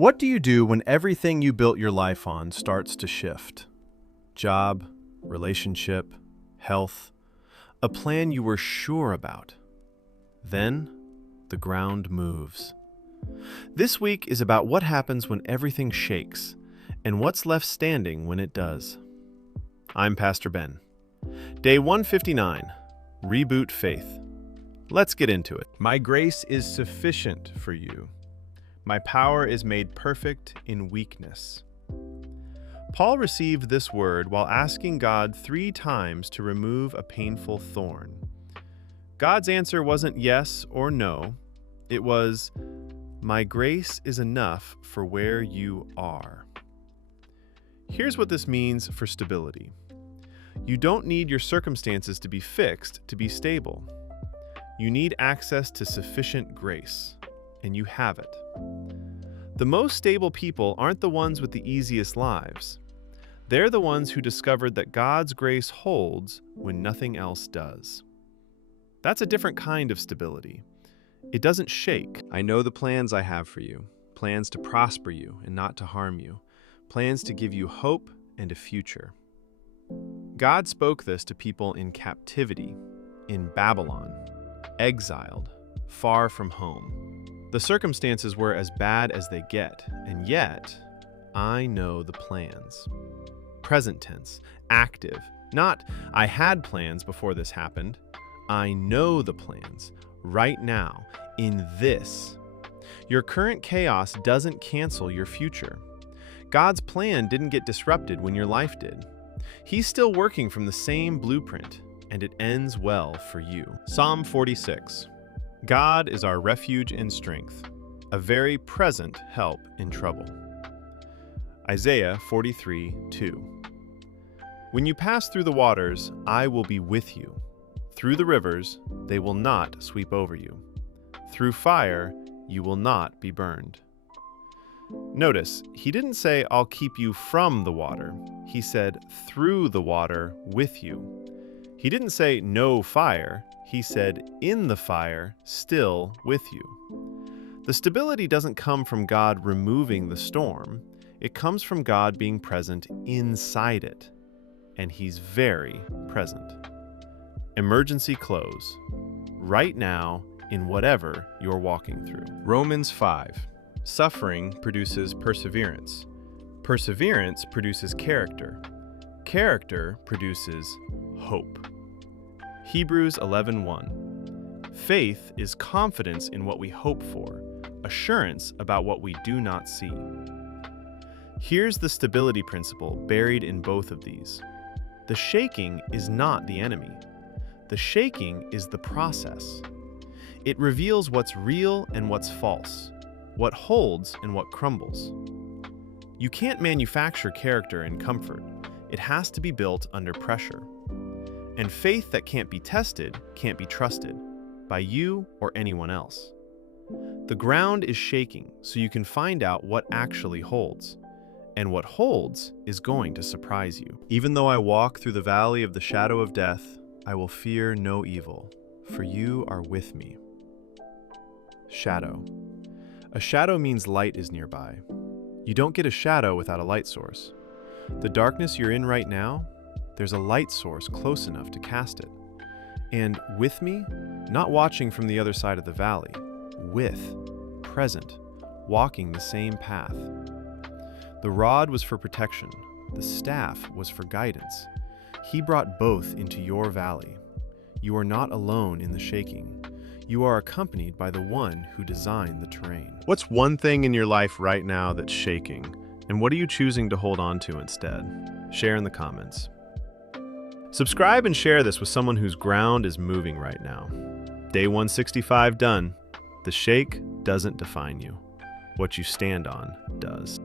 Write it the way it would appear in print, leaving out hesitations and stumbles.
What do you do when everything you built your life on starts to shift? Job, relationship, health, a plan you were sure about. Then, the ground moves. This week is about what happens when everything shakes and what's left standing when it does. I'm Pastor Ben. Day 159, Reboot Faith. Let's get into it. My grace is sufficient for you. My power is made perfect in weakness. Paul received this word while asking God 3 times to remove a painful thorn. God's answer wasn't yes or no. It was, "My grace is enough for where you are." Here's what this means for stability. You don't need your circumstances to be fixed to be stable. You need access to sufficient grace, and you have it. The most stable people aren't the ones with the easiest lives. They're the ones who discovered that God's grace holds when nothing else does. That's a different kind of stability. It doesn't shake. I know the plans I have for you, plans to prosper you and not to harm you, plans to give you hope and a future. God spoke this to people in captivity, in Babylon, exiled, far from home. The circumstances were as bad as they get, and yet, I know the plans. Present tense, active, not I had plans before this happened. I know the plans, right now, in this. Your current chaos doesn't cancel your future. God's plan didn't get disrupted when your life did. He's still working from the same blueprint, and it ends well for you. Psalm 46. God is our refuge and strength, a very present help in trouble. Isaiah 43:2. When you pass through the waters, I will be with you. Through the rivers, they will not sweep over you. Through fire, you will not be burned. Notice, he didn't say, I'll keep you from the water. He said, through the water with you. He didn't say, no fire. He said, in the fire, still with you. The stability doesn't come from God removing the storm. It comes from God being present inside it. And he's very present. Emergency close. Right now, in whatever you're walking through. Romans 5. Suffering produces perseverance. Perseverance produces character. Character produces hope. Hebrews 11:1. Faith is confidence in what we hope for, assurance about what we do not see. Here's the stability principle buried in both of these. The shaking is not the enemy. The shaking is the process. It reveals what's real and what's false, what holds and what crumbles. You can't manufacture character and comfort. It has to be built under pressure. And faith that can't be tested can't be trusted by you or anyone else. The ground is shaking so you can find out what actually holds. And what holds is going to surprise you. Even though I walk through the valley of the shadow of death, I will fear no evil, for you are with me. Shadow. A shadow means light is nearby. You don't get a shadow without a light source. The darkness you're in right now, there's a light source close enough to cast it. And with me, not watching from the other side of the valley, with, present, walking the same path. The rod was for protection. The staff was for guidance. He brought both into your valley. You are not alone in the shaking. You are accompanied by the one who designed the terrain. What's one thing in your life right now that's shaking? And what are you choosing to hold on to instead? Share in the comments. Subscribe and share this with someone whose ground is moving right now. Day 165 done. The shake doesn't define you. What you stand on does.